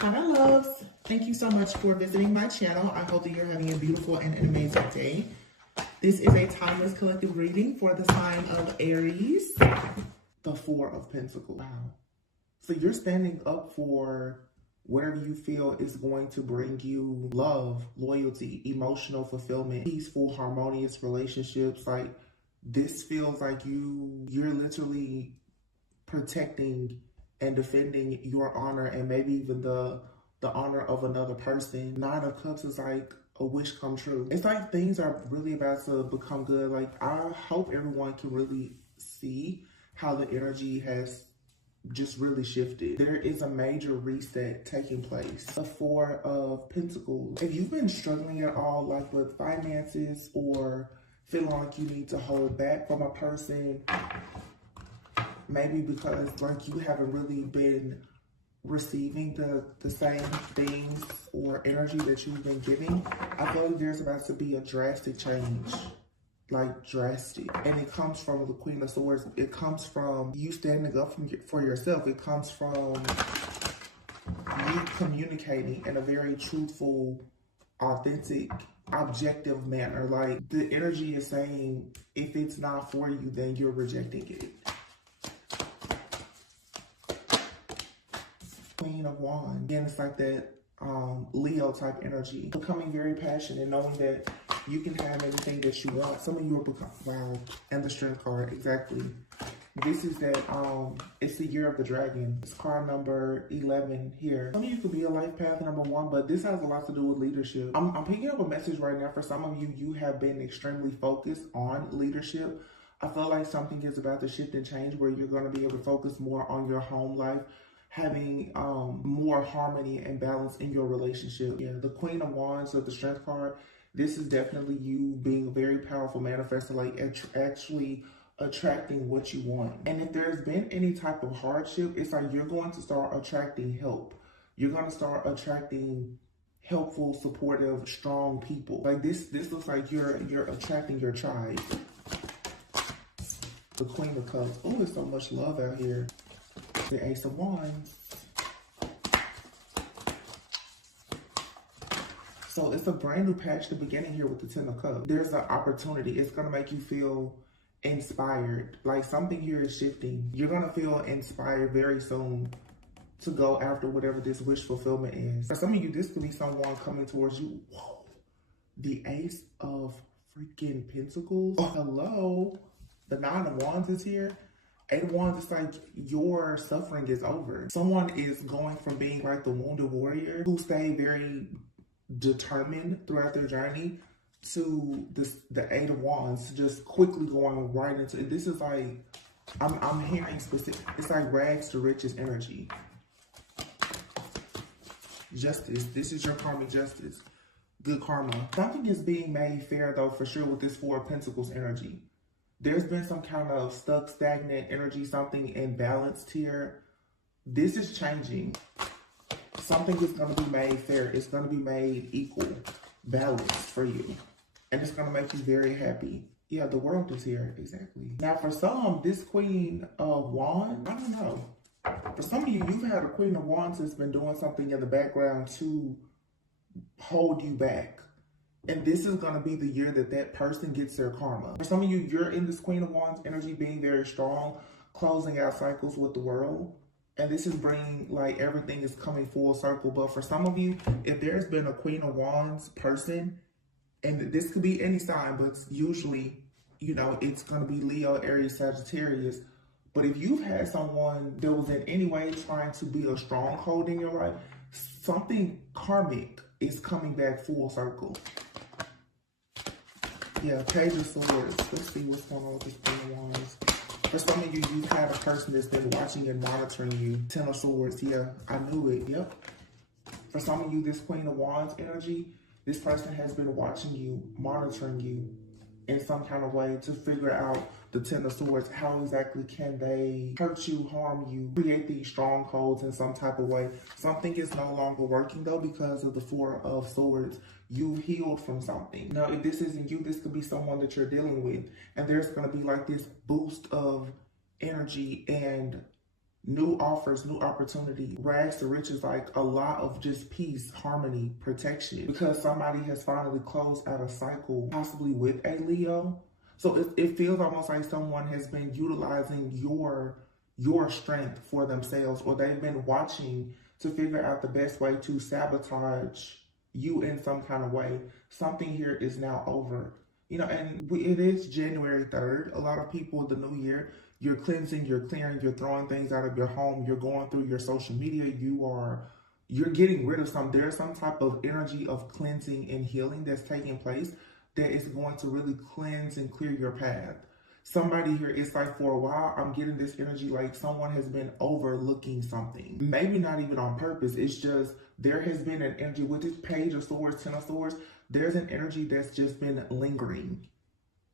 Hi, my loves. Thank you so much for visiting my channel. I hope that you're having a beautiful and an amazing day. This is a timeless collective reading for the sign of Aries. The Four of Pentacles. Wow. So you're standing up for whatever you feel is going to bring you love, loyalty, emotional fulfillment, peaceful, harmonious relationships. Like, this feels like you're literally protecting and defending your honor and maybe even the honor of another person. Nine of Cups is like a wish come true. It's like things are really about to become good. Like, I hope everyone can really see how the energy has just really shifted. There is a major reset taking place. The Four of Pentacles. If you've been struggling at all, like with finances or feeling like you need to hold back from a person, maybe because like you haven't really been receiving the same things or energy that you've been giving, I feel like there's about to be a drastic change. Like drastic. And it comes from the Queen of Swords. It comes from you standing up for yourself. It comes from you communicating in a very truthful, authentic, objective manner. Like, the energy is saying, if it's not for you, then you're rejecting it. Queen of Wands. Again, it's like that Leo type energy. Becoming very passionate, knowing that you can have everything that you want. Some of you are becoming, wow, and the Strength card, exactly. This is that, it's the Year of the Dragon. It's card number 11 here. Some of you could be a life path number 1, but this has a lot to do with leadership. I'm picking up a message right now. For some of you, you have been extremely focused on leadership. I feel like something is about to shift and change where you're going to be able to focus more on your home life, having more harmony and balance in your relationship. Yeah, the Queen of Wands of the Strength card. This is definitely you being a very powerful manifestor, like actually attracting what you want. And if there's been any type of hardship, it's like you're going to start attracting help. You're going to start attracting helpful, supportive, strong people. Like this looks like you're attracting your tribe. The Queen of Cups. Oh, there's so much love out here. The Ace of Wands. So it's a brand new patch to beginning here with the Ten of Cups. There's an opportunity. It's going to make you feel inspired. Like something here is shifting. You're going to feel inspired very soon to go after whatever this wish fulfillment is. For some of you, this could be someone coming towards you. Whoa. The Ace of freaking Pentacles. Oh, hello. The Nine of Wands is here. Eight of Wands, it's like your suffering is over. Someone is going from being like the wounded warrior who stayed very determined throughout their journey to the Eight of Wands, just quickly going right into it. This is like, I'm hearing specific, it's like rags to riches energy. Justice, this is your karmic justice. Good karma. Something is being made fair though, for sure, with this Four of Pentacles energy. There's been some kind of stuck, stagnant energy, something imbalanced here. This is changing. Something is going to be made fair. It's going to be made equal, balanced for you. And it's going to make you very happy. Yeah, the world is here. Exactly. Now, for some, this Queen of Wands, I don't know. For some of you, you've had a Queen of Wands that's been doing something in the background to hold you back. And this is going to be the year that that person gets their karma. For some of you, you're in this Queen of Wands energy being very strong, closing out cycles with the world. And this is bringing, like, everything is coming full circle. But for some of you, if there's been a Queen of Wands person, and this could be any sign, but usually, you know, it's going to be Leo, Aries, Sagittarius. But if you've had someone that was in any way trying to be a stronghold in your life, something karmic is coming back full circle. Yeah, Page of Swords. Let's see what's going on with this Queen of Wands. For some of you, you've had a person that's been watching and monitoring you. Ten of Swords. Yeah, I knew it. Yep. For some of you, this Queen of Wands energy, this person has been watching you, monitoring you in some kind of way to figure out the Ten of Swords. How exactly can they hurt you, harm you, create these strongholds in some type of way? Something is no longer working though because of the Four of Swords. You've healed from something. Now, if this isn't you, this could be someone that you're dealing with. And there's going to be like this boost of energy and new offers, new opportunity, rags to riches, like a lot of just peace, harmony, protection, because somebody has finally closed out a cycle, possibly with a Leo. So it feels almost like someone has been utilizing your strength for themselves, or they've been watching to figure out the best way to sabotage you in some kind of way. Something here is now over. You know, and it is January 3rd. A lot of people, the new year, you're cleansing, you're clearing, you're throwing things out of your home, you're going through your social media, you're getting rid of there's some type of energy of cleansing and healing that's taking place that is going to really cleanse and clear your path. Somebody here, it's like for a while, I'm getting this energy like someone has been overlooking something. Maybe not even on purpose. It's just there has been an energy with this Page of Swords, Ten of Swords. There's an energy that's just been lingering,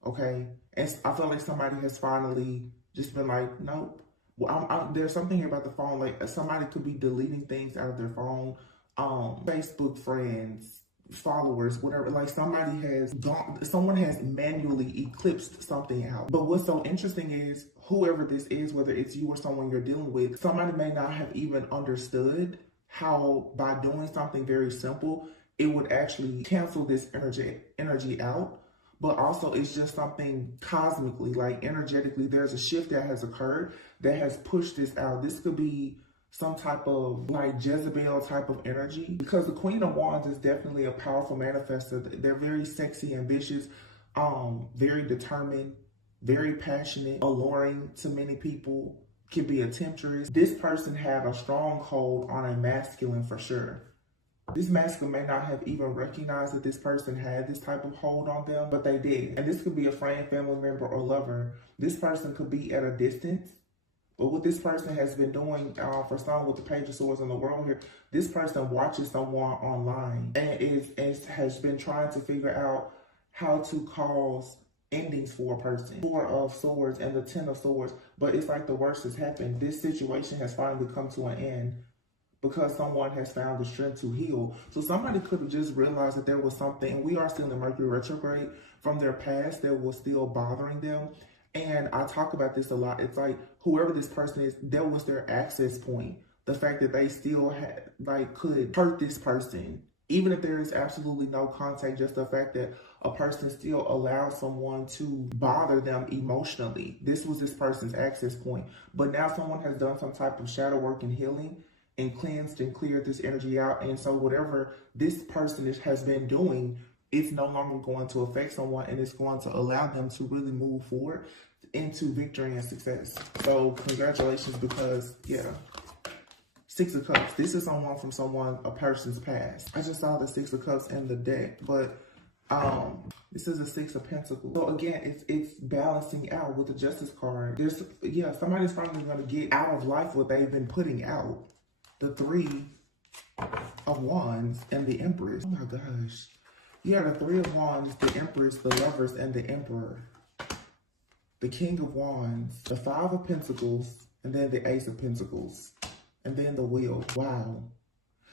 okay? And I feel like somebody has finally just been like, nope. Well, there's something here about the phone. Like somebody could be deleting things out of their phone, Facebook friends, followers, whatever. Like someone has manually eclipsed something out. But what's so interesting is whoever this is, whether it's you or someone you're dealing with, somebody may not have even understood how by doing something very simple, it would actually cancel this energy out. But also it's just something cosmically, like energetically, there's a shift that has occurred that has pushed this out. This could be some type of like Jezebel type of energy, because the Queen of Wands is definitely a powerful manifestor. They're very sexy, ambitious, very determined, very passionate, alluring to many people, can be a temptress. This person had a strong hold on a masculine for sure. This masculine may not have even recognized that this person had this type of hold on them, but they did. And this could be a friend, family member, or lover. This person could be at a distance. But what this person has been doing, for some with the Page of Swords in the world here, this person watches someone online and has been trying to figure out how to cause endings for a person. Four of Swords and the Ten of Swords. But it's like the worst has happened. This situation has finally come to an end because someone has found the strength to heal. So somebody could have just realized that there was something, and we are still in Mercury retrograde, from their past that was still bothering them. And I talk about this a lot. It's like whoever this person is, that was their access point. The fact that they still had, could hurt this person, even if there is absolutely no contact, just the fact that a person still allows someone to bother them emotionally. This was this person's access point. But now someone has done some type of shadow work and healing and cleansed and cleared this energy out. And so whatever this person has been doing, it's no longer going to affect someone, and it's going to allow them to really move forward into victory and success. So congratulations, because yeah, Six of Cups. This is a person's past. I just saw the Six of Cups in the deck, but this is a Six of Pentacles. So again, it's balancing out with the Justice card. Somebody's finally going to get out of life what they've been putting out. The Three of Wands and the Empress. Oh my gosh. Yeah, the Three of Wands, the Empress, the Lovers, and the Emperor. The King of Wands, the Five of Pentacles, and then the Ace of Pentacles, and then the Wheel. Wow.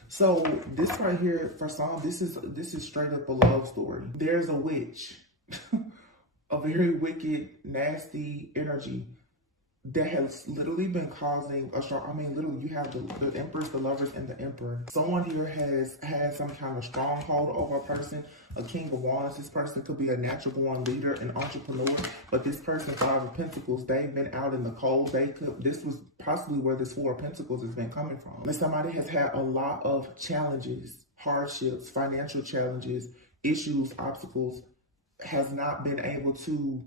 So this right here, for some, this is straight up a love story. There's a witch, a very wicked, nasty energy that has literally been causing a strong, literally you have the Empress, the Lovers, and the Emperor. Someone here has had some kind of stronghold over a person, a King of Wands. This person could be a natural born leader, an entrepreneur, but this person, Five of Pentacles, they've been out in the cold. This was possibly where this Four of Pentacles has been coming from. And somebody has had a lot of challenges, hardships, financial challenges, issues, obstacles, has not been able to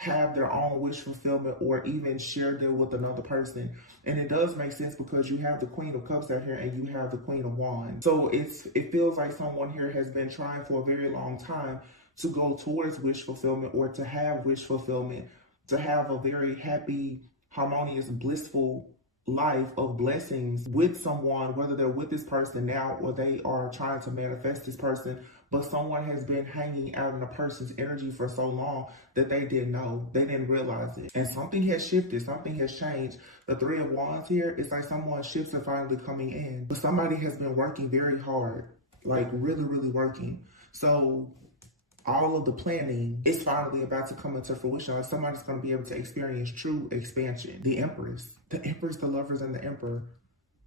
have their own wish fulfillment or even share them with another person. And it does make sense because you have the Queen of Cups out here and you have the Queen of Wands. So it feels like someone here has been trying for a very long time to go towards wish fulfillment, or to have wish fulfillment, to have a very happy, harmonious, blissful life of blessings with someone, whether they're with this person now or they are trying to manifest this person. But someone has been hanging out in a person's energy for so long that they didn't know, they didn't realize it. And something has shifted, something has changed. The Three of Wands here, it's like someone's shifts are finally coming in. But somebody has been working very hard, like really, really working. So all of the planning is finally about to come into fruition. Like somebody's going to be able to experience true expansion. The Empress. The Empress, the Lovers, and the Emperor.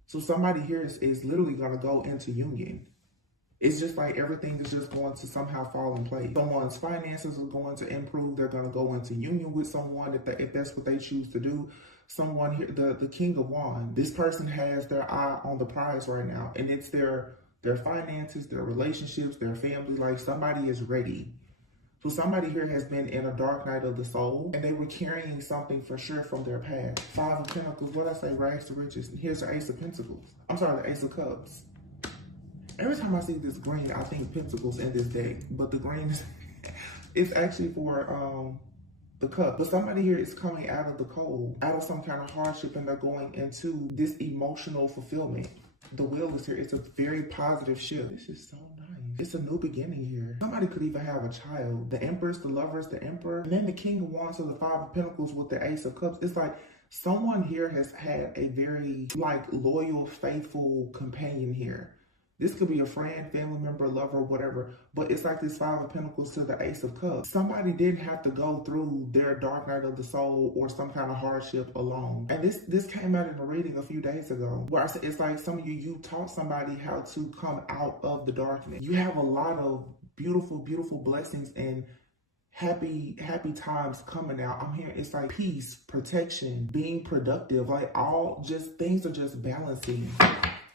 So somebody here is literally going to go into union. It's just like everything is just going to somehow fall in place. Someone's finances are going to improve. They're going to go into union with someone if that's what they choose to do. Someone here, the King of Wands, this person has their eye on the prize right now. And it's their finances, their relationships, their family. Like somebody is ready. So somebody here has been in a dark night of the soul, and they were carrying something for sure from their past. Five of Pentacles, what I say, rags to riches. And here's the Ace of Pentacles. I'm sorry, the Ace of Cups. Every time I see this green, I think Pentacles in this deck, but the green is it's actually for the cup. But somebody here is coming out of the cold, out of some kind of hardship, and they're going into this emotional fulfillment. The Wheel is here. It's a very positive shift. This is so nice. It's a new beginning here. Somebody could even have a child. The Empress, the Lovers, the Emperor, and then the King of Wands or the Five of Pentacles with the Ace of Cups. It's like someone here has had a very like loyal, faithful companion here. This could be a friend, family member, lover, whatever, but it's like this Five of Pentacles to the Ace of Cups. Somebody didn't have to go through their dark night of the soul or some kind of hardship alone. And this came out in a reading a few days ago, where I said it's like some of you taught somebody how to come out of the darkness. You have a lot of beautiful, beautiful blessings and happy times coming out. I'm hearing it's like peace, protection, being productive, like all just things are just balancing.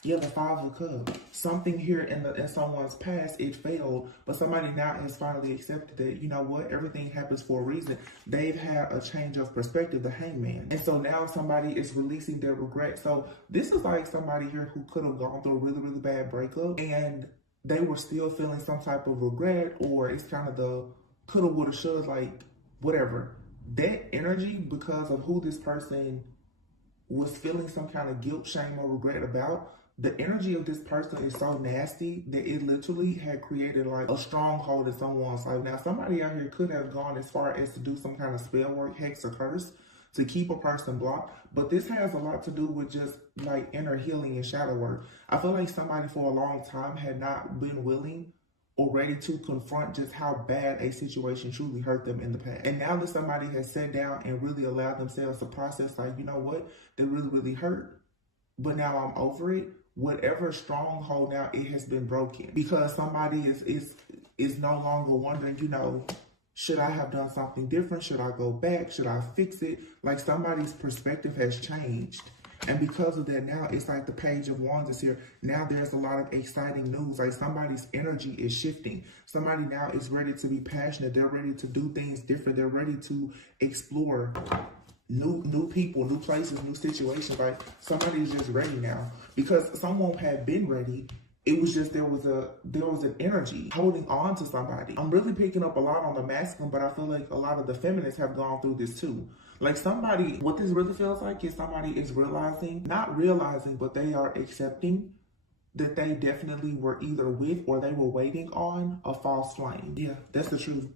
Yeah, the Five of Cups. Something here in someone's past, it failed, but somebody now has finally accepted that, you know what, everything happens for a reason. They've had a change of perspective, the Hangman. And so now somebody is releasing their regret. So this is like somebody here who could have gone through a really, really bad breakup and they were still feeling some type of regret, or it's kind of the coulda, woulda, shoulda, like whatever. That energy, because of who this person was feeling some kind of guilt, shame, or regret about, the energy of this person is so nasty that it literally had created like a stronghold in someone's life. Now, somebody out here could have gone as far as to do some kind of spell work, hex, or curse to keep a person blocked. But this has a lot to do with just like inner healing and shadow work. I feel like somebody for a long time had not been willing or ready to confront just how bad a situation truly hurt them in the past. And now that somebody has sat down and really allowed themselves to process, like, you know what, they really, really hurt, but now I'm over it. Whatever stronghold now, it has been broken, because somebody is no longer wondering, you know, should I have done something different? Should I go back? Should I fix it? Like somebody's perspective has changed. And because of that, now it's like the Page of Wands is here. Now there's a lot of exciting news. Like somebody's energy is shifting. Somebody now is ready to be passionate. They're ready to do things different. They're ready to explore new people, new places, new situations. Like somebody's just ready now, because someone had been ready. It was just there was an energy holding on to somebody. I'm really picking up a lot on the masculine, but I feel like a lot of the feminists have gone through this too. Like somebody, what this really feels like is somebody is realizing, not realizing, but they are accepting that they definitely were either with or they were waiting on a false flame. Yeah, that's the truth.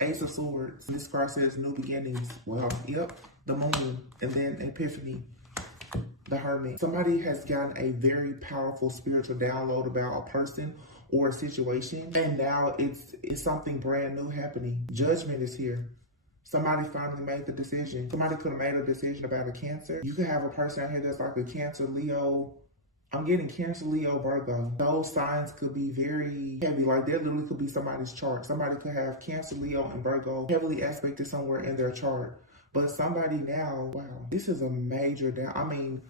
Ace of Swords. This card says new beginnings. Well, yep, the Moon, and then Epiphany, the Hermit. Somebody has gotten a very powerful spiritual download about a person or a situation, and now it's something brand new happening. Judgment is here. Somebody finally made the decision. Somebody could have made a decision about a Cancer. You could have a person out here that's like a Cancer, Leo. I'm getting Cancer, Leo, Virgo. Those signs could be very heavy. Like there literally could be somebody's chart. Somebody could have Cancer, Leo, and Virgo heavily aspected somewhere in their chart. But somebody now, wow, this is a major down. I mean,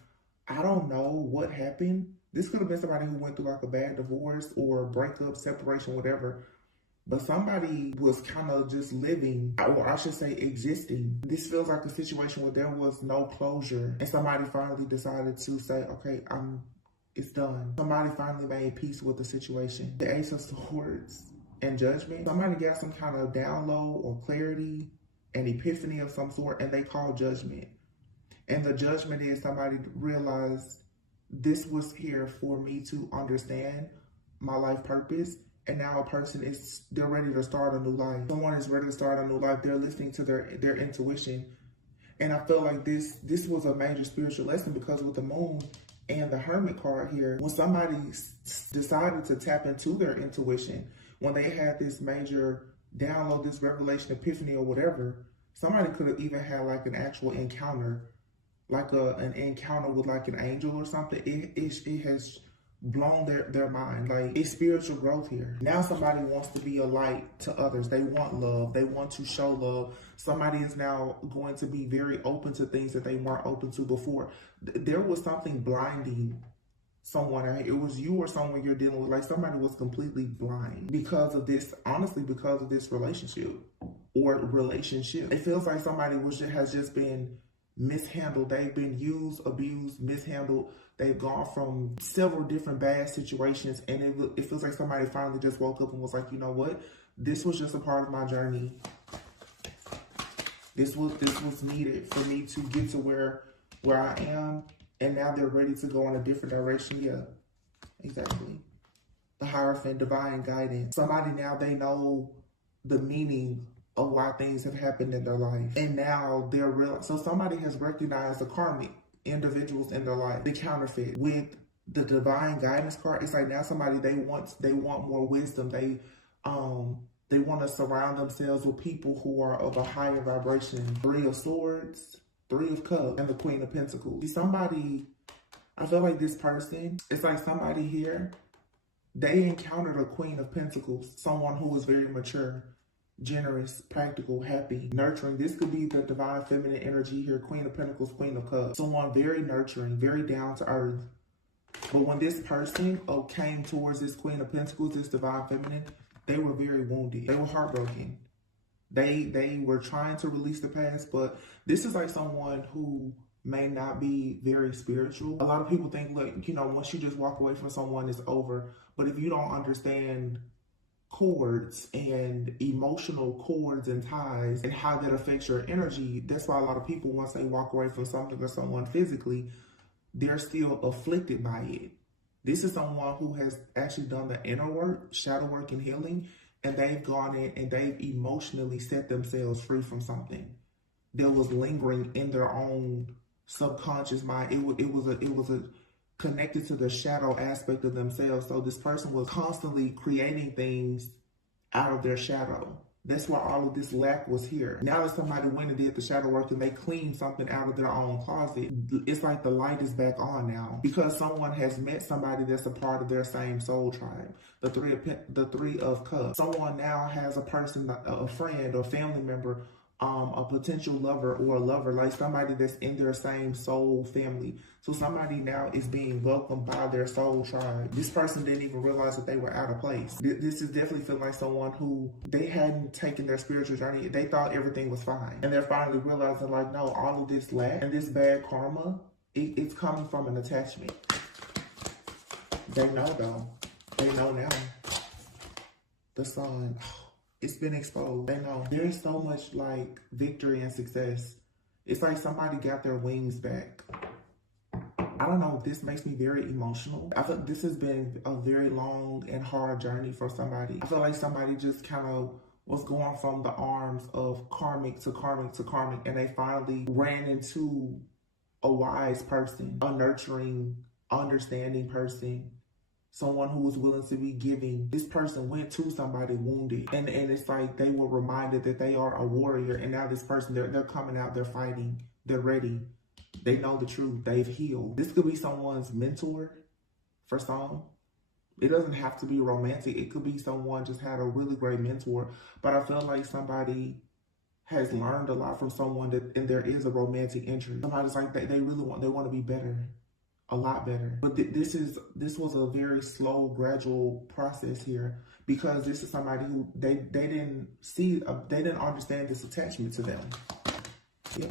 I don't know what happened. This could have been somebody who went through like a bad divorce or breakup, separation, whatever. But somebody was kind of just living, or I should say existing. This feels like a situation where there was no closure. And somebody finally decided to say, okay, it's done. Somebody finally made peace with the situation. The Ace of Swords and Judgment. Somebody got some kind of download or clarity, an epiphany of some sort, and they call Judgment. And the judgment is somebody realized this was here for me to understand my life purpose. And now a person they're ready to start a new life. Someone is ready to start a new life. They're listening to their intuition. And I feel like this was a major spiritual lesson, because with the Moon and the Hermit card here, when somebody decided to tap into their intuition, when they had this major download, this revelation, epiphany, or whatever, somebody could have even had like an actual encounter like an encounter with like an angel or something. It has blown their mind. Like, it's spiritual growth here. Now somebody wants to be a light to others. They want love. They want to show love. Somebody is now going to be very open to things that they weren't open to before. There was something blinding someone. It was you or someone you're dealing with. Like, somebody was completely blind because of this, honestly, because of this relationship or relationship. It feels like somebody has just been mishandled. They've been used, abused, mishandled. They've gone from several different bad situations, and it feels like somebody finally just woke up and was like, you know what? This was just a part of my journey. This was needed for me to get to where I am, and now they're ready to go in a different direction. Yeah, exactly. The Hierophant, divine guidance. Somebody now, they know the meaning of why things have happened in their life, and now they're real. So somebody has recognized the karmic individuals in their life, the counterfeit. With the divine guidance card, it's like now somebody, they want more wisdom. They want to surround themselves with people who are of a higher vibration. 3 of Swords, 3 of Cups, and the Queen of Pentacles. See, somebody, I feel like this person, it's like somebody here, they encountered a Queen of Pentacles, someone who was very mature, generous, practical, happy, nurturing. This could be the divine feminine energy here. Queen of Pentacles, Queen of Cups. Someone very nurturing, very down to earth. But when this person came towards this Queen of Pentacles, this divine feminine, they were very wounded. They were heartbroken. They were trying to release the past, but this is like someone who may not be very spiritual. A lot of people think, look, you know, once you just walk away from someone, it's over. But if you don't understand cords and emotional cords and ties and how that affects your energy, that's why a lot of people, once they walk away from something or someone physically, they're still afflicted by it. This is someone who has actually done the inner work, shadow work, and healing, and they've gone in and they've emotionally set themselves free from something that was lingering in their own subconscious mind. It was a connected to the shadow aspect of themselves. So this person was constantly creating things out of their shadow. That's why all of this lack was here. Now that somebody went and did the shadow work and they cleaned something out of their own closet, it's like the light is back on now because someone has met somebody that's a part of their same soul tribe. The 3 of Cups. Someone now has a person, a friend or family member, a potential lover or a lover, like somebody that's in their same soul family. So somebody now is being welcomed by their soul tribe. This person didn't even realize that they were out of place. This is definitely feeling like someone who they hadn't taken their spiritual journey. They thought everything was fine. And they're finally realizing like, no, all of this lack and this bad karma, it's coming from an attachment. They know though. They know now. The Sun. It's been exposed. They know. There's so much like victory and success. It's like somebody got their wings back. I don't know, this makes me very emotional. I feel this has been a very long and hard journey for somebody. I feel like somebody just kind of was going from the arms of karmic to karmic to karmic, and they finally ran into a wise person, a nurturing, understanding person, someone who was willing to be giving. This person went to somebody wounded, and it's like they were reminded that they are a warrior, and now this person, they're coming out, they're fighting, they're ready. They know the truth. They've healed. This could be someone's mentor for some. It doesn't have to be romantic. It could be someone just had a really great mentor. But I feel like somebody has learned a lot from someone and there is a romantic interest. Somebody's like, they really want to be better, a lot better. But this was a very slow, gradual process here because this is somebody who they didn't see, they didn't understand this attachment to them. Yeah.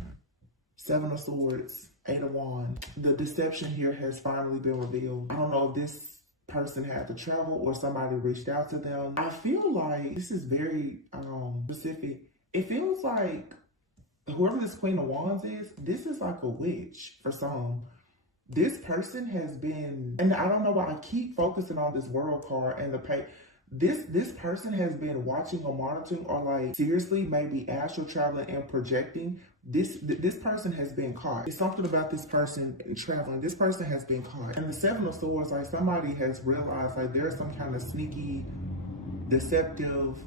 7 of Swords, 8 of Wands. The deception here has finally been revealed. I don't know if this person had to travel or somebody reached out to them. I feel like this is very specific. It feels like whoever this Queen of Wands is, this is like a witch for some. This person has been, and I don't know why I keep focusing on this World card and the pay. This person has been watching or monitoring or like seriously maybe astral traveling and projecting. This person has been caught. It's something about this person traveling. This person has been caught. And the 7 of Swords, like somebody has realized like there's some kind of sneaky, deceptive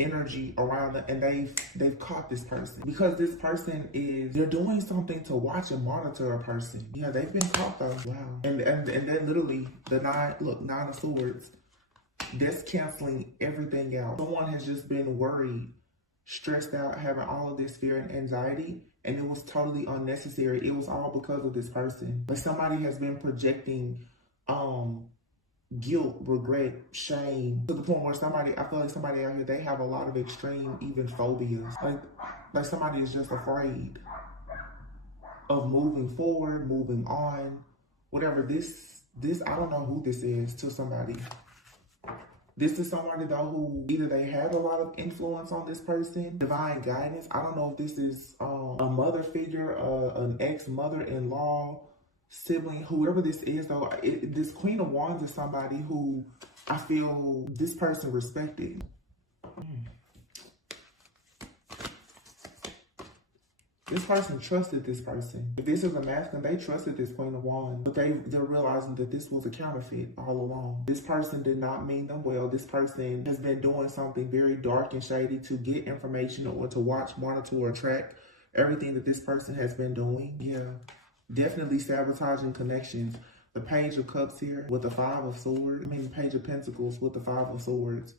energy around them, and they've caught this person because this person they're doing something to watch and monitor a person. Yeah, they've been caught though. Wow. And then literally the nine of swords, that's canceling everything out. Someone has just been worried, stressed out, having all of this fear and anxiety, and it was totally unnecessary. It was all because of this person. But somebody has been projecting guilt, regret, shame, to the point where I feel like somebody out here, they have a lot of extreme, even phobias. Like somebody is just afraid of moving forward, moving on, whatever. This, I don't know who this is to somebody. This is somebody though who either they had a lot of influence on this person, divine guidance. I don't know if this is a mother figure, an ex-mother-in-law, sibling, whoever this is though. This Queen of Wands is somebody who I feel this person respected. This person trusted this person. If this is a masculine, they trusted this Queen of Wands, but they're realizing that this was a counterfeit all along. This person did not mean them well. This person has been doing something very dark and shady to get information or to watch, monitor, or track everything that this person has been doing. Yeah, definitely sabotaging connections. The Page of Cups here with the Five of Swords. The Page of Pentacles with the Five of Swords.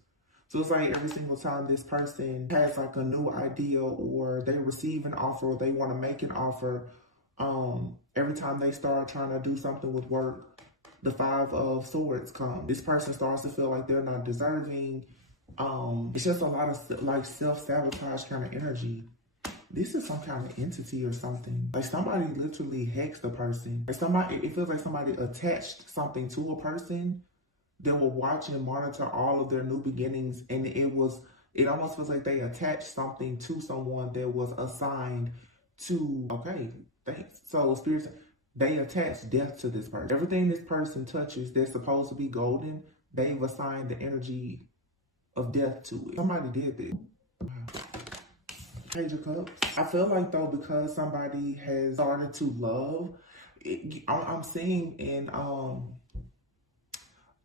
So it's like every single time this person has like a new idea or they receive an offer or they want to make an offer, every time they start trying to do something with work, the Five of Swords come. This person starts to feel like they're not deserving. It's just a lot of like self-sabotage kind of energy. This is some kind of entity or something. Like somebody literally hexed the person. Like it feels like somebody attached something to a person. They will watch and monitor all of their new beginnings, and it almost feels like they attached something to someone that was assigned to, okay, thanks. So spirits, they attach death to this person. Everything this person touches that's supposed to be golden, they've assigned the energy of death to it. Somebody did this. Page of Cups. I feel like though, because somebody has started to love, I'm seeing in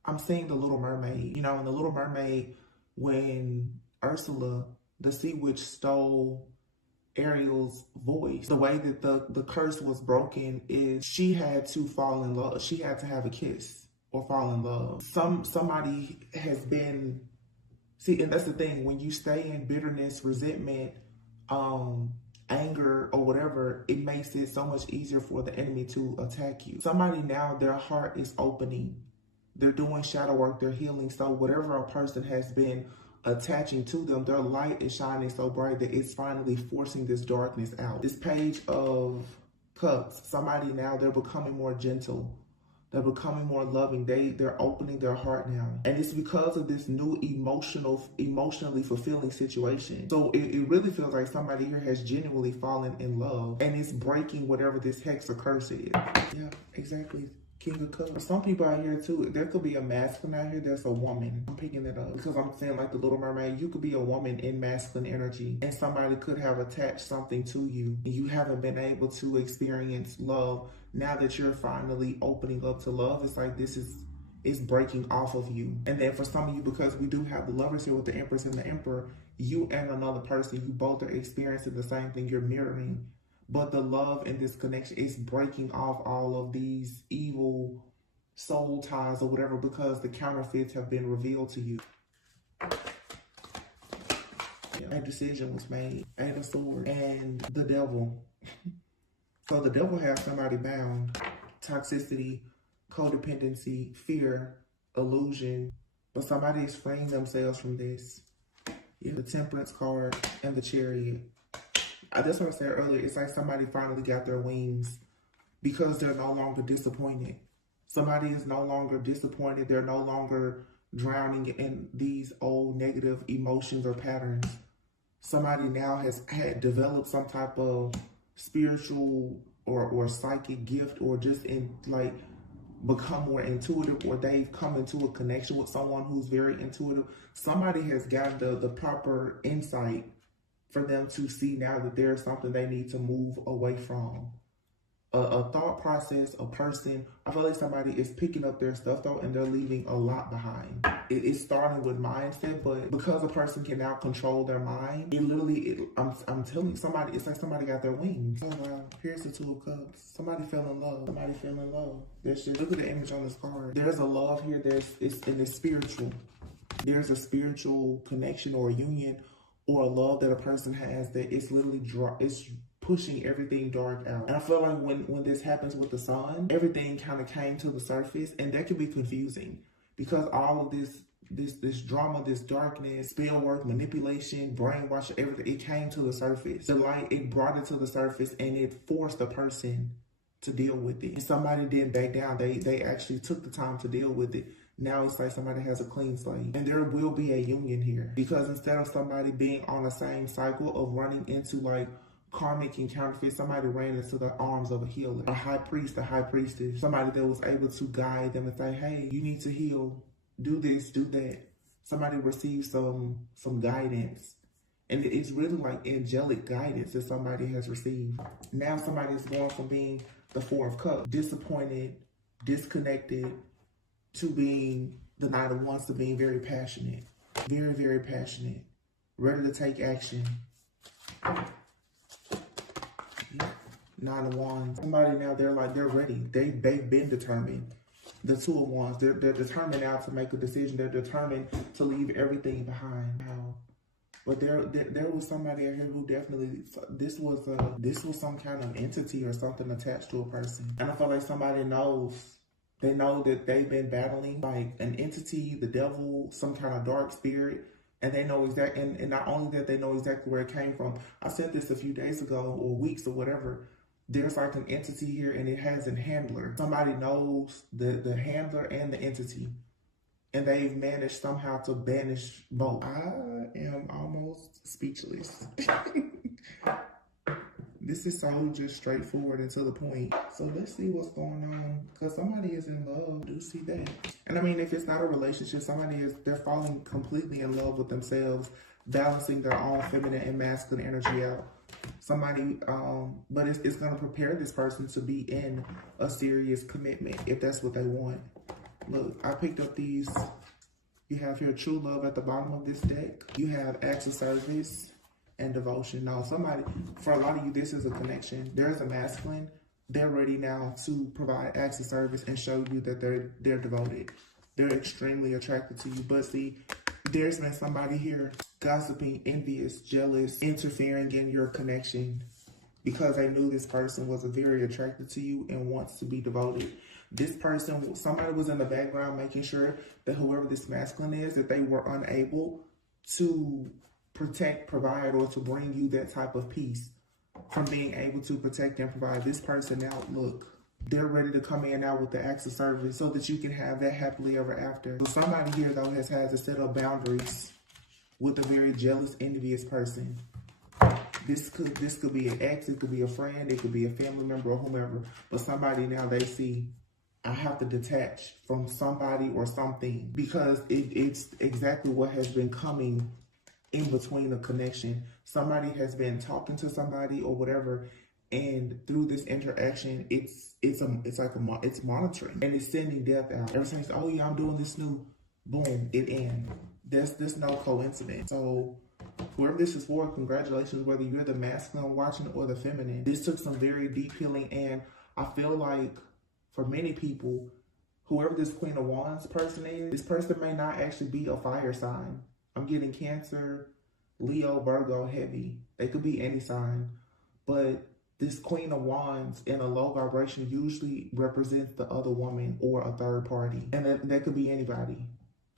I'm seeing the Little Mermaid. You know, in the Little Mermaid, when Ursula, the sea witch, stole Ariel's voice, the way that the curse was broken is she had to fall in love. She had to have a kiss or fall in love. Somebody has been, see, and that's the thing, when you stay in bitterness, resentment, anger or whatever, it makes it so much easier for the enemy to attack you. Somebody now, their heart is opening. They're doing shadow work, they're healing. So whatever a person has been attaching to them, their light is shining so bright that it's finally forcing this darkness out. This Page of Cups, somebody now, they're becoming more gentle. They're becoming more loving. They're opening their heart now. And it's because of this new emotionally fulfilling situation. So it really feels like somebody here has genuinely fallen in love. And it's breaking whatever this hex or curse is. Yeah, exactly. King of Cups. Some people out here too, there could be a masculine out here that's a woman. I'm picking it up because I'm saying like the Little Mermaid, you could be a woman in masculine energy and somebody could have attached something to you and you haven't been able to experience love. Now that you're finally opening up to love, it's like it's breaking off of you. And then for some of you, because we do have the Lovers here with the Empress and the Emperor, you and another person, you both are experiencing the same thing, you're mirroring. But the love in this connection is breaking off all of these evil soul ties or whatever because the counterfeits have been revealed to you. A decision was made. Eight of Swords and the Devil. So the Devil has somebody bound. Toxicity, codependency, fear, illusion. But somebody is freeing themselves from this. Yeah, the Temperance card and the Chariot. That's what I said earlier. It's like somebody finally got their wings because they're no longer disappointed. Somebody is no longer disappointed. They're no longer drowning in these old negative emotions or patterns. Somebody now has developed some type of spiritual or psychic gift or just become more intuitive, or they've come into a connection with someone who's very intuitive. Somebody has gotten the proper insight for them to see now that there's something they need to move away from. A thought process, a person. I feel like somebody is picking up their stuff though, and they're leaving a lot behind. it's starting with mindset, but because a person can now control their mind, I'm telling you, it's like somebody got their wings. Oh wow, here's the Two of Cups. Somebody fell in love. Somebody fell in love. Look at the image on this card. There's a love here. It's spiritual. There's a spiritual connection or a union or a love that a person has that it's literally it's pushing everything dark out. And I feel like when this happens with the sun, everything kind of came to the surface, and that can be confusing because all of this drama, this darkness, spell work, manipulation, brainwash, everything, it came to the surface. The light, it brought it to the surface, and it forced the person to deal with it. And somebody didn't back down. They actually took the time to deal with it. Now it's like somebody has a clean slate. And there will be a union here. Because instead of somebody being on the same cycle of running into like karmic and counterfeit, somebody ran into the arms of a healer. A high priest, a high priestess. Somebody that was able to guide them and say, hey, you need to heal. Do this, do that. Somebody received some guidance. And it's really like angelic guidance that somebody has received. Now somebody is going from being the Four of Cups, disappointed, disconnected, to being the Knight of Wands, to being very passionate. Very, very passionate. Ready to take action. Nine of Wands. Somebody now, they're ready. They've been determined. The Two of Wands, they're determined now to make a decision. They're determined to leave everything behind. But there was somebody out here who definitely, this was some kind of entity or something attached to a person. And I feel like somebody knows. They know that they've been battling like an entity, the devil, some kind of dark spirit, and they know exactly. And not only that, they know exactly where it came from. I said this a few days ago or weeks or whatever. There's like an entity here, and it has a handler. Somebody knows the handler and the entity, and they've managed somehow to banish both. I am almost speechless. This is so just straightforward and to the point. So let's see what's going on. Because somebody is in love. I do see that. And I mean, if it's not a relationship, they're falling completely in love with themselves, balancing their own feminine and masculine energy out. Somebody, but it's going to prepare this person to be in a serious commitment if that's what they want. Look, I picked up these. You have here true love at the bottom of this deck. You have acts of service and devotion. Now, for a lot of you, this is a connection. There's a masculine. They're ready now to provide acts of service and show you that they're devoted. They're extremely attracted to you. But see, there's been somebody here gossiping, envious, jealous, interfering in your connection because they knew this person was very attracted to you and wants to be devoted. This person, somebody was in the background making sure that whoever this masculine is, that they were unable to protect, provide, or to bring you that type of peace from being able to protect and provide. This person now, look, they're ready to come in now with the acts of service so that you can have that happily ever after. So somebody here, though, has had to set up boundaries with a very jealous, envious person. This could be an ex, it could be a friend, it could be a family member or whomever. But somebody now, they see, I have to detach from somebody or something because it's exactly what has been coming in between the connection. Somebody has been talking to somebody or whatever, and through this interaction, it's monitoring and it's sending death out. Every time you say, oh yeah, I'm doing this new, boom, it ends. There's no coincidence. So whoever this is for, congratulations, whether you're the masculine watching or the feminine. This took some very deep healing, and I feel like for many people, whoever this Queen of Wands person is, this person may not actually be a fire sign. I'm getting Cancer, Leo, Virgo, heavy. They could be any sign. But this Queen of Wands in a low vibration usually represents the other woman or a third party. And that could be anybody.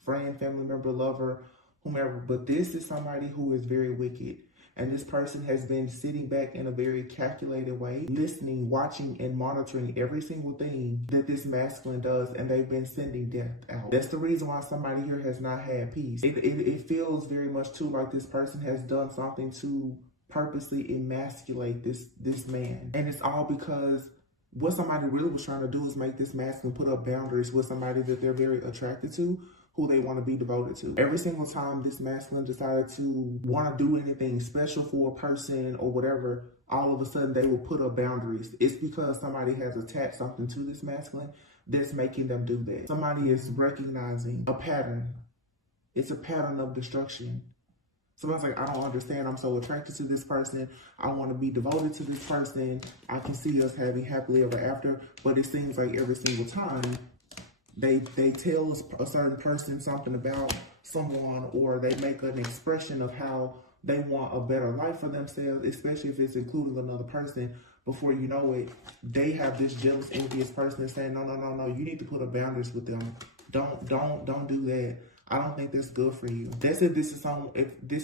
Friend, family member, lover, whomever. But this is somebody who is very wicked. And this person has been sitting back in a very calculated way, listening, watching, and monitoring every single thing that this masculine does, and they've been sending death out. That's the reason why somebody here has not had peace. It feels very much too like this person has done something to purposely emasculate this man. And it's all because what somebody really was trying to do is make this masculine put up boundaries with somebody that they're very attracted to, who they want to be devoted to. Every single time this masculine decided to want to do anything special for a person or whatever, all of a sudden they will put up boundaries. It's because somebody has attached something to this masculine that's making them do that. Somebody is recognizing a pattern It's a pattern of destruction. Somebody's like, I don't understand. I'm so attracted to this person. I want to be devoted to this person. I can see us having happily ever after. But it seems like every single time they tell a certain person something about someone, or they make an expression of how they want a better life for themselves, especially if it's including another person. Before you know it, they have this jealous, envious person that's saying, no, you need to put up boundaries with them. Don't do that. I don't think that's good for you. That's if this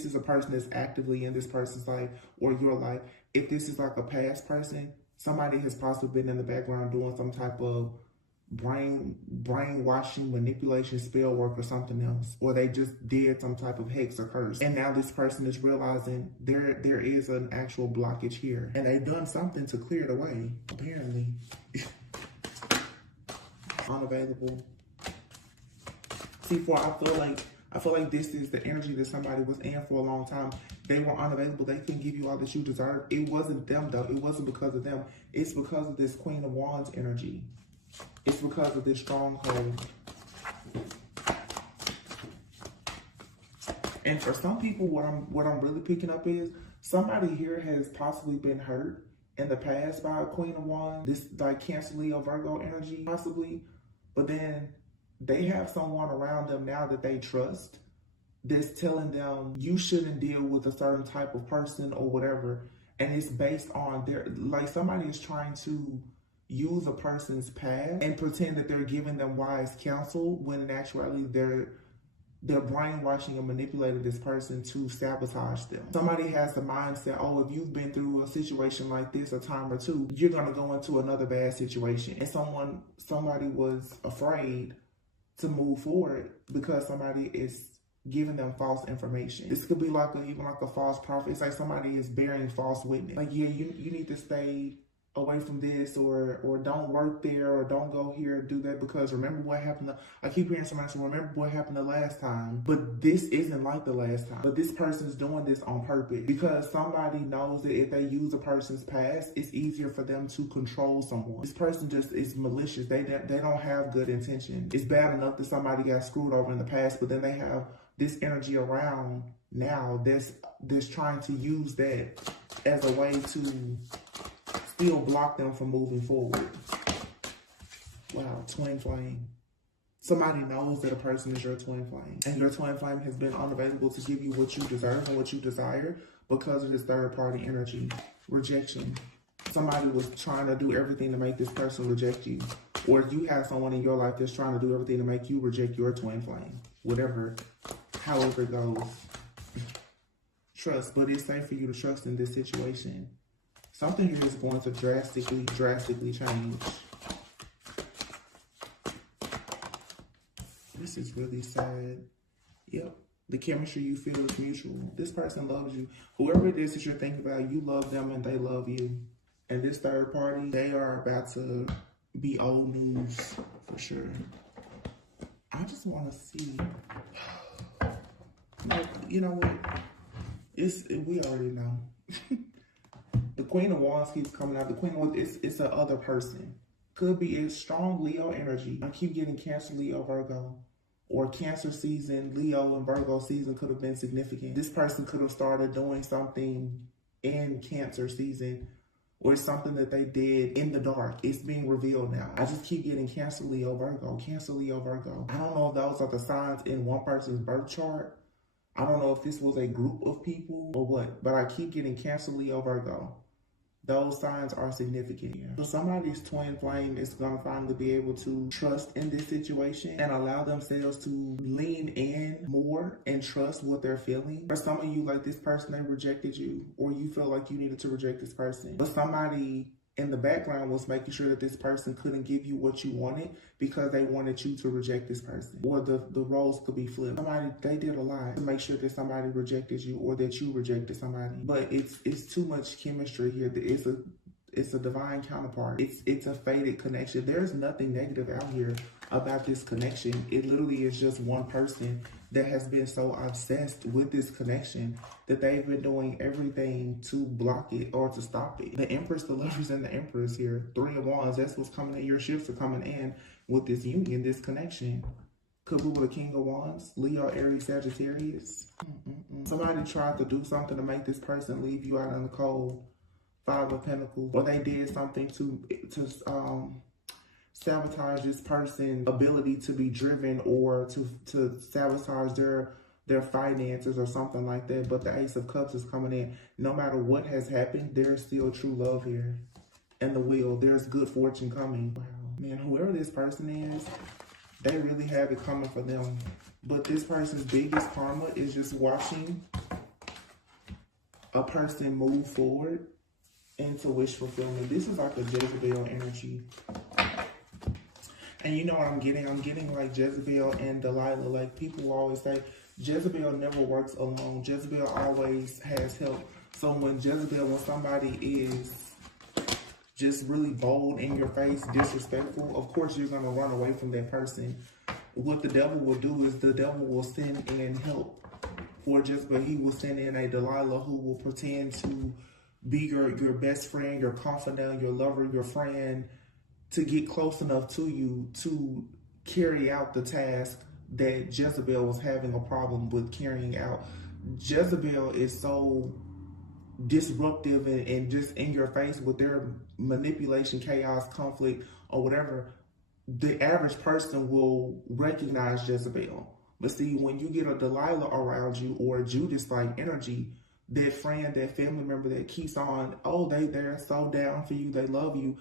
is a person that's actively in this person's life or your life. If this is like a past person, somebody has possibly been in the background doing some type of brainwashing, manipulation, spell work, or something else, or they just did some type of hex or curse, and now this person is realizing there is an actual blockage here, and they've done something to clear it away, apparently. Unavailable. See, I feel like this is the energy that somebody was in for a long time. They were unavailable. They couldn't give you all that you deserve. It wasn't them, though. It wasn't because of them. It's because of this Queen of Wands energy. It's because of this stronghold. And for some people, what I'm really picking up is somebody here has possibly been hurt in the past by a Queen of Wands. This like Cancer, Leo, Virgo energy, possibly. But then they have someone around them now that they trust that's telling them you shouldn't deal with a certain type of person or whatever. And it's based on like somebody is trying to use a person's past and pretend that they're giving them wise counsel, when in actuality they're brainwashing and manipulating this person to sabotage them. Somebody has the mindset, oh, if you've been through a situation like this a time or two, you're gonna go into another bad situation. And somebody was afraid to move forward because somebody is giving them false information. This could be like even like a false prophet. It's like somebody is bearing false witness. Like, yeah, you need to stay away from this, or don't work there, or don't go here, do that, because remember what happened I keep hearing somebody say, remember what happened the last time. But this isn't like the last time. But this person's doing this on purpose because somebody knows that if they use a person's past, it's easier for them to control someone. This person just is malicious. They don't have good intention. It's bad enough that somebody got screwed over in the past, but then they have this energy around now that's trying to use that as a way to still block them from moving forward. Wow, twin flame. Somebody knows that a person is your twin flame, and your twin flame has been unavailable to give you what you deserve and what you desire because of this third party energy. Rejection. Somebody was trying to do everything to make this person reject you, or you have someone in your life that's trying to do everything to make you reject your twin flame. However it goes. Trust, but it's safe for you to trust in this situation. Something here is going to drastically change. This is really sad. Yep. The chemistry you feel is mutual. This person loves you. Whoever it is that you're thinking about, you love them and they love you. And this third party, they are about to be old news for sure. I just want to see. You know what? We already know. The Queen of Wands keeps coming out. The Queen of Wands, it's a other person. Could be a strong Leo energy. I keep getting Cancer, Leo, Virgo. Or Cancer season, Leo and Virgo season could have been significant. This person could have started doing something in Cancer season, or it's something that they did in the dark. It's being revealed now. I just keep getting Cancer, Leo, Virgo, Cancer, Leo, Virgo. I don't know if those are the signs in one person's birth chart. I don't know if this was a group of people or what, but I keep getting Cancer, Leo, Virgo. Those signs are significant here. So somebody's twin flame is going to finally be able to trust in this situation and allow themselves to lean in more and trust what they're feeling. For some of you, like this person, they rejected you, or you feel like you needed to reject this person. But somebody in the background was making sure that this person couldn't give you what you wanted because they wanted you to reject this person. Or the roles could be flipped. They did a lot to make sure that somebody rejected you or that you rejected somebody. But it's too much chemistry here. It's a divine counterpart. It's a fated connection. There's nothing negative out here about this connection. It literally is just one person that has been so obsessed with this connection that they've been doing everything to block it or to stop it. The Empress, the Lovers, and the Empress here. 3 of Wands, that's what's coming in. Your shifts are coming in with this union, this connection. Could be with a King of Wands, Leo, Aries, Sagittarius. Somebody tried to do something to make this person leave you out in the cold. Five of Pentacles. Or they did something to sabotage this person's ability to be driven, or to sabotage their finances or something like that. But the Ace of Cups is coming in. No matter what has happened, there's still true love here. And the Wheel, there's good fortune coming. Wow. Man, whoever this person is, they really have it coming for them. But this person's biggest karma is just watching a person move forward into wish fulfillment. This is like a Jezebel energy. And you know what I'm getting? I'm getting like Jezebel and Delilah. Like, people always say, Jezebel never works alone. Jezebel always has help. So when somebody is just really bold in your face, disrespectful, of course you're going to run away from that person. What the devil will do is the devil will send in help for Jezebel. He will send in a Delilah who will pretend to be your best friend, your confidant, your lover, your friend, to get close enough to you to carry out the task that Jezebel was having a problem with carrying out. Jezebel is so disruptive and just in your face with their manipulation, chaos, conflict, or whatever. The average person will recognize Jezebel. But see, when you get a Delilah around you, or a Judas-like energy, that friend, that family member that keeps on, oh, they're so down for you, they love you,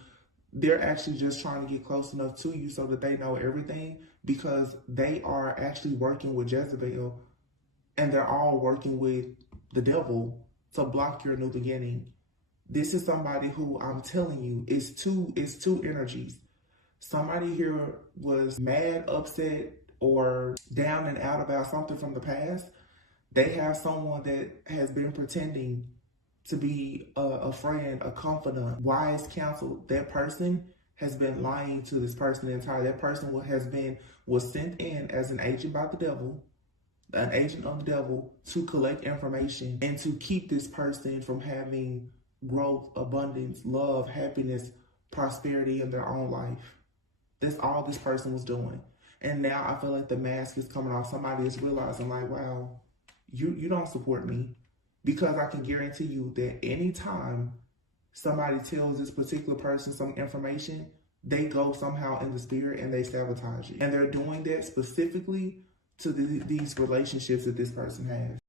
they're actually just trying to get close enough to you so that they know everything, because they are actually working with Jezebel, and they're all working with the devil to block your new beginning. This is somebody who, I'm telling you, is two energies. Somebody here was mad, upset, or down and out about something from the past. They have someone that has been pretending to be a friend, a confidant, wise counsel. That person has been lying to this person entirely. That person was sent in as an agent by the devil, an agent of the devil, to collect information and to keep this person from having growth, abundance, love, happiness, prosperity in their own life. That's all this person was doing. And now I feel like the mask is coming off. Somebody is realizing, like, wow, you don't support me. Because I can guarantee you that anytime somebody tells this particular person some information, they go somehow in the spirit and they sabotage it. And they're doing that specifically to these relationships that this person has.